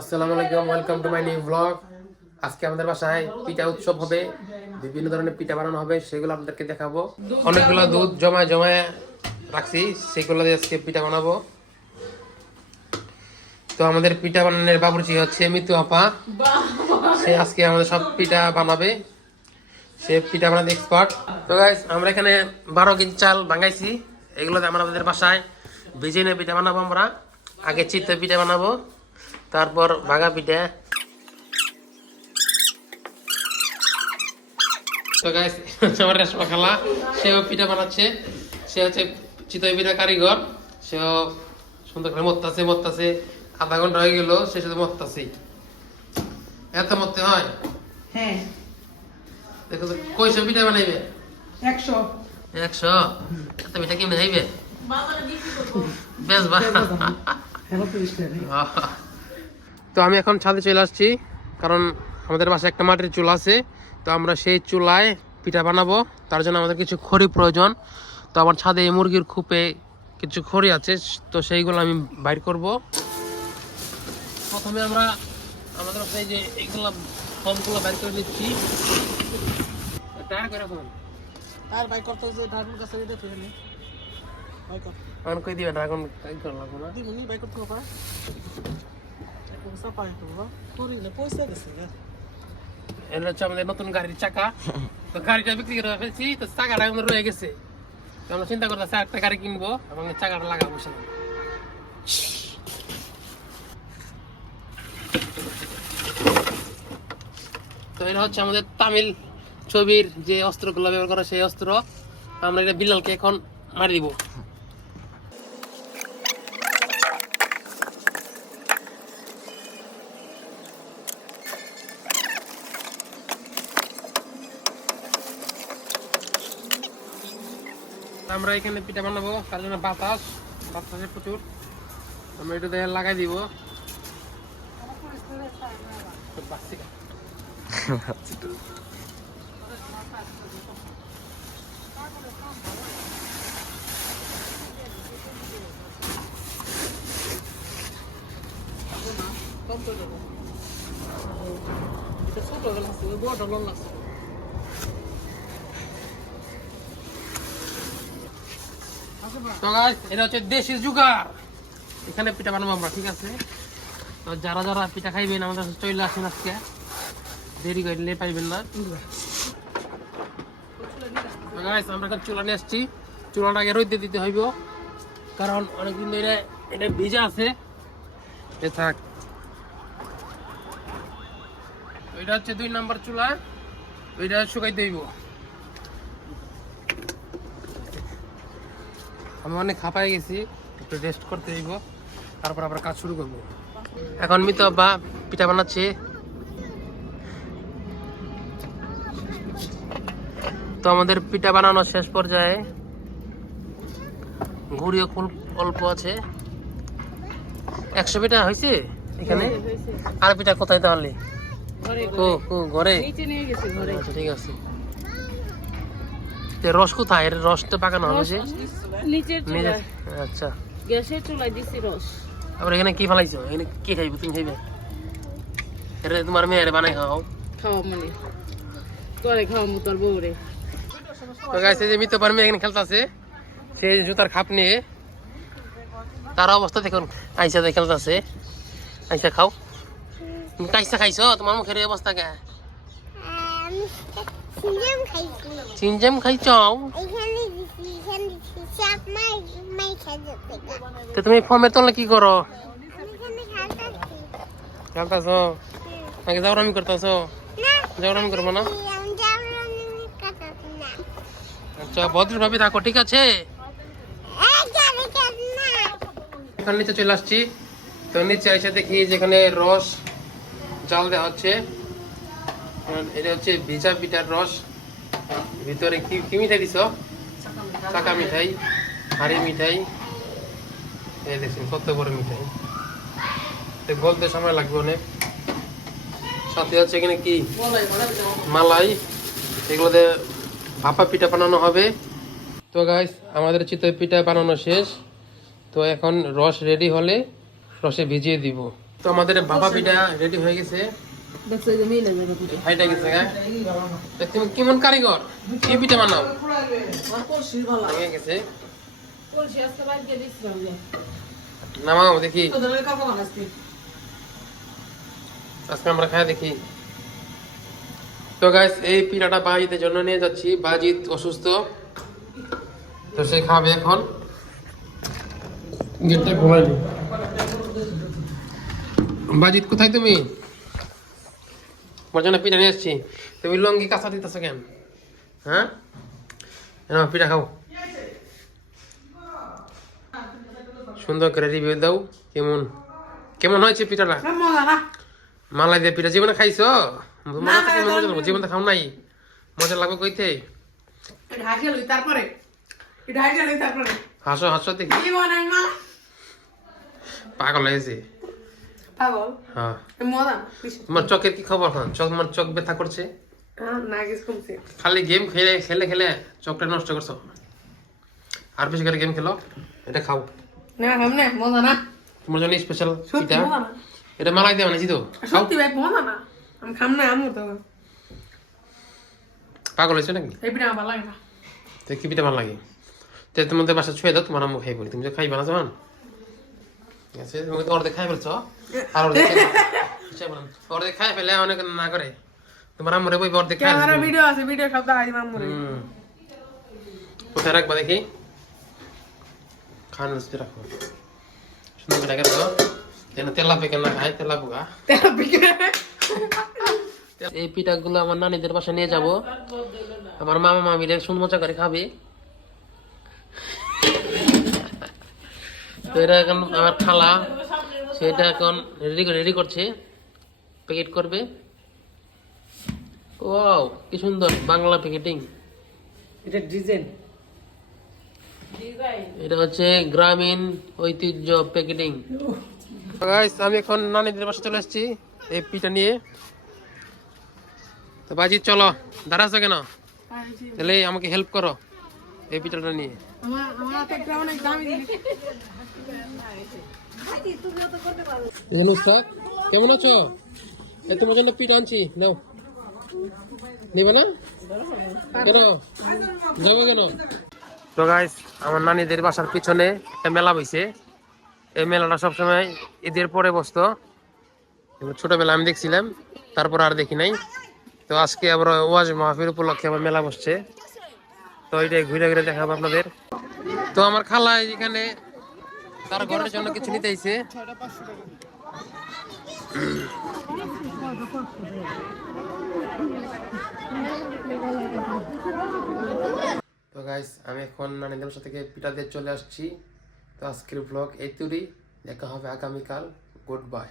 আসসালামু আলাইকুম, welcome to my new blog. আজকে আমাদের বাসায় পিঠা উৎসব হবে, বিভিন্ন ধরনের পিঠা বানানো হবে, সেগুলো আপনাদেরকে দেখাবো। অনেকগুলো দুধ জমায় জমায় রাখছি, সেগুলো দিয়ে আজকে পিঠা বানাবো। তো আমাদের পিঠা বানানোর বাবুর্চি হচ্ছে মিতু আপা। সে আজকে আমাদের সব পিঠা বানাবে, সে পিঠা বানাতে এক্সপার্ট। তো গাইস, আমরা এখানে 12 কেজি চাল ভাঙাইছি, এগুলো দিয়ে আমরা আমাদের বাসায় ভেজে নিয়ে পিঠা বানাবো। আমরা আগে চিতই পিঠা বানাবো, তারপর ভাঙা পিঠা। তো গাইস, আমার রেশমা খালা, সেও পিঠা বানাচ্ছে। সে হচ্ছে চিতই পিঠা কারিগর। সেও সুন্দর করে মত্তাছে। আধা ঘন্টা হয়ে গেল, সে শুধু মত্তাছেই। এত মত্তে হয়? হ্যাঁ। দেখো তো কয়শো পিঠা বানাইবে? 100 এত পিঠা কেমনে খাইবে? বেশ বা। তো আমি এখন ছাদে চলে আসছি, কারণ আমাদের বাসায় একটা মাটির চুলা আছে। তো আমরা সেই চুলায় পিঠা বানাবো, তার জন্য আমাদের কিছু খড়ি প্রয়োজন। তো আমার ছাদে মুরগির খোপে কিছু খড়ি আছে, তো সেইগুলো আমি বাইর করব। প্রথমে আমরা আমাদের বাসায় যে এইগুলো ফর্মগুলো বাইর করে নিচ্ছি। টায়ার করে ফোন আর বাই করতে যে ড্রাগন কাছে দিতে ফেলে বাই কর এখন কই দিবেন, এখন কাই করা লাগবে না। দিবনি বাই করতে পারে এখন সাপাই তো করি না পয়সা গেছে না। এটা হচ্ছে আমাদের নতুন গাড়ির চাকা। তো গাড়িটা বিক্রি করে ফেলছি, তো চাকাটা আমাদের রয়ে গেছে। তো আমরা চিন্তা করতেছি আরেকটা গাড়ি কিনবো এবং চাকাটা লাগাবো সেখানে। তো এটা হচ্ছে আমাদের তামিল ছবির যে অস্ত্রগুলো ব্যবহার করা, সেই অস্ত্র। আমরা এটা বিড়ালকে এখন মারি দিব। আমরা এখানে পিঠা বানাবো, তার জন্য বাতাসে প্রচুর। আমরা এটা দিয়ে লাগাই দিব। কম করে দেবো এটা ছোট গেল আছে বড় লং আছে। তো গাইস, এটা হচ্ছে দেশি জুগার। এখানে পিঠা বানাবো আমরা, ঠিক আছে? তো যারা যারা পিঠা খাইবেন আমাদের কাছে চলে আসেন আজকে, দেরি করলে পাইবেন না। তো গাইস, আমরা এখন চুলা নিয়ে আসছি। চুলাটা আগে রইতে দিতে হইব, কারণ অনেকদিন ধরে এটা ভিজা আছে। এ থাক। ওইটা হচ্ছে 2 নাম্বার চুলা, ওইটা শুকাইতে হইব। আমি অনেক খাপাই গেছি, একটু রেস্ট করতে হইব, তারপর আবার কাজ শুরু করব। এখন মিতু আব্বা পিঠা বানাচ্ছে। তো আমাদের পিঠা বানানোর শেষ পর্যায়ে, ঘুরিও অল্প আছে। 100 পিঠা হয়েছে এখানে। আর পিঠা কোথায় তাহলে? ঘরে। আচ্ছা, ঠিক আছে। রস কোথায়? রস তো পাকানো হয়েছে নিচে। আচ্ছা, গ্যাসের চুলায় দিছি রস। আবার এখানে কি ফেলাইছো? এখানে কি খাইবে? তুমি খাইবে? এটা তোমার মেয়ের বানাই খাও। খাওয়া মানে করে খাওয়া মু তোর বউরে। তো গাইস, এই যে মিতু পারমি এখানে খেলতেছে, সে জুতার খাপ নিয়ে। তার অবস্থা দেখুন, আইসা দিয়ে খেলতেছে। আইসা খাও। তুমি কাইসা খাইছো? তোমার মুখের এই অবস্থা কে? চিনজাম খাইছো? তো তুমি ফর্মে তোলে কি করো? খেলতেছো নাকি জাউরামি করতেছো? জাউরামি করবো না। আচ্ছা, ভদ্রভাবে থাকো, ঠিক আছে? এখন নিচে চলে আসছি। তো নিচে এসে দেখি যেখানে রস জাল দেওয়া হচ্ছে। এটা হচ্ছে ভিজা পিঠার রস। ভিতরে কি মিঠাই দিছ? চাকা মিঠাই, হাড়ি মিঠাই। এই দেখছেন কত বড় মিঠাই। গলতে সময় লাগবে অনেক। সাথে আছে এখানে কি মালাই, এগুলোতে ভাপা পিঠা বানানো হবে। তো গাইস, আমাদের চিতই পিঠা বানানো শেষ। তো এখন রস রেডি হলে রসে ভিজিয়ে দিব। তো আমাদের বাবা পিঠা রেডি হয়ে গেছে। দেখছো যে মিলে যাবে পিঠা। হাইটা গেছে গা। তো তুমি কেমন কারিগর? কি পিঠা বানাও? আর কলসি ভালো। হয়ে গেছে। কলসি আজকে বাইরে দিয়ে দিছিলাম যে। নামাও দেখি। তোদের কাকা বানাসতি। আজকে আমরা খাই দেখি। তো গাইস এই পিঠাটা বাজিতের জন্য নিয়ে যাচ্ছি। বাজিত অসুস্থ, তো সে খাবে এখন। গেটটা খোলাই নি। বাজিত কোথায় তুমি? তোমার জন্য পিঠা নিয়ে এসছি। তুমি লঙ্গি কাঁচা দিতেছো কেন? হ্যাঁ, নাও পিঠা খাও। সুন্দর করে রিভিউ দাও। কেমন কেমন হয়েছে পিঠাটা? মজা না। মালাই দিয়ে পিঠা জীবনে খাইছো? না, জীবনে খাও নাই? মজা লাগবে কইতে? এটা হাসি লই তারপরে। এটা হাসি লই তারপরে। হাসো হাসো দেখি। কি বানাই মা? পাগল হয়েছে। পাগল। হ্যাঁ, মজা। তোমার চোখের কি খবর? তোমার চোখ ব্যথা করছে? না কিছু কমছে। খালি গেম খেলে খেলে খেলে চোখটা নষ্ট করছো। আর বেশি করে গেম খেলো। এটা খাও, না সামনে মজা না। তোমার জন্য স্পেশাল সত্যি পিঠা। মজা না। এটা মালাই দিয়ে বানাইছি তো, খাও। সত্যি ভাই মজা না। আমি খাম না আমু তো। পাগল হয়েছে নাকি? এই পিঠা ভালো লাগে না। তো কি পিঠা ভালো লাগে? তো তোমাদের বাসা ছুঁয়ে দাও, তোমার আম্মু খাই বলি। তুমি তো খাইবা না যেমন। ঠিক আছে, তুমি তো অর্ধেক খাই ফেলছো, আর অর্ধেক অর্ধেক খাই ফেলে অনেক না করে। তোমার আম্মুরে বই অর্ধেক খাই ক্যামেরা ভিডিও আছে, ভিডিও সব দেখাই দিম আমুরে। কোথায় রাখবা দেখি? খান রসতে রাখো। সুন্দর করে রাখো যেন তেলা পেকে না খায়, তেলা পোকা। এই পিঠাগুলো আমার নানিদের বাসায় নিয়ে যাব। আমার মামা মামিরে সুন্দর মজা করে খাবে। তো এটা এখন আমার খালা, সেটা এখন রেডি করছে, প্যাকেট করবে। ওয়াও, কি সুন্দর বাংলা প্যাকেটিং। এটা ডিজাইন। এটা হচ্ছে গ্রামীণ ঐতিহ্য প্যাকেটিং। গাইস, আমি এখন নানিদের বাসায় চলে আসছি এই পিঠা নিয়ে। তো বাজি চলো, দাঁড়াচ্ছ কেন? তাহলে আমাকে হেল্প করো এই পিঠাটা নিয়ে। আমার একটা অনেক দামি জিনিস। নুসরাত, কেমন আছো? এই তোমার জন্য পিঠা আনছি, নাও। নিবে না কেন? যাবে কেন? তো গাইস, আমার নানিদের বাসার পিছনে একটা মেলা বইছে। এই মেলাটা সবসময় ঈদের পরে বসতো। ছোটবেলা আমি দেখছিলাম, তারপর আর দেখি নাই। তো আজকে আবার ওয়াজ মাহফিল উপলক্ষে আবার মেলা বসছে। তো এটাই ঘুরে ঘুরে দেখাবো আপনাদের। তো আমার খালা এখানে তার ঘরের জন্য কিছু নিতে আইছে। তো গাইস, আমি এখন নানিদের বাসা থেকে পিঠা দিয়ে চলে আসছি। তো আজকের ব্লগ এই তুরি, দেখা হবে আগামীকাল। Good bye.